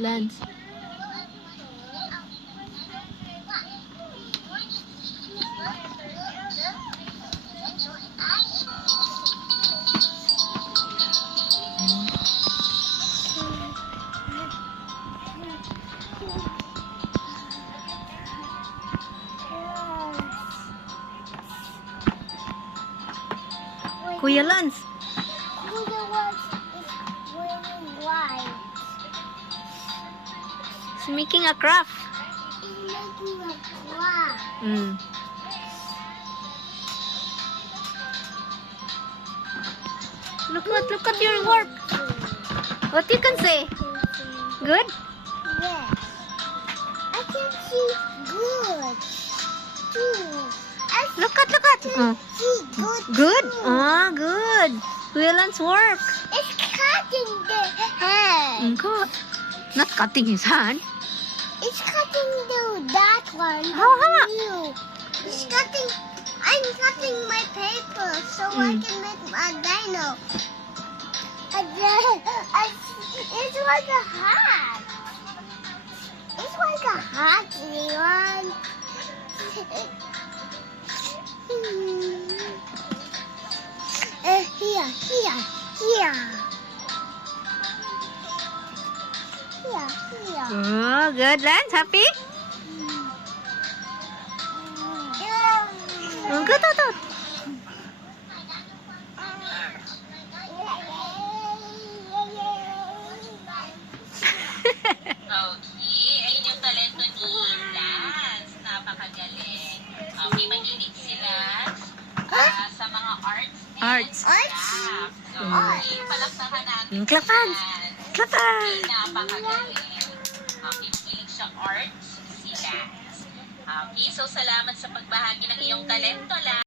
Lance. Kuya Lance. Kuya Lance is wearing white. He's making a craft. He's making a craft. Look at your work. What you can say? Good? Yes. I can see good. Too. Look at. Oh. See good. Good? Too. Ah, good. Kuya Lance work. It's cutting the head. Good. Not cutting his hand. It's cutting that one. How? You. It's cutting. I'm cutting my paper so I can make a dino. It's like a hat. It's like a hat, Leon. Here. Oh, good, Lance. Happy? Oh, good. Okay, ayun yung talento ni Lance. Napakagaling. Okay, mag-unique si Lance sa mga arts and Arts. crafts. Okay, palaksakan natin si Klapan. Lance. Klapan. Okay, napakagaling. Okay, mag-unique sa arts si Lance. Okay, so salamat sa pagbahagi ng iyong talento, Lance.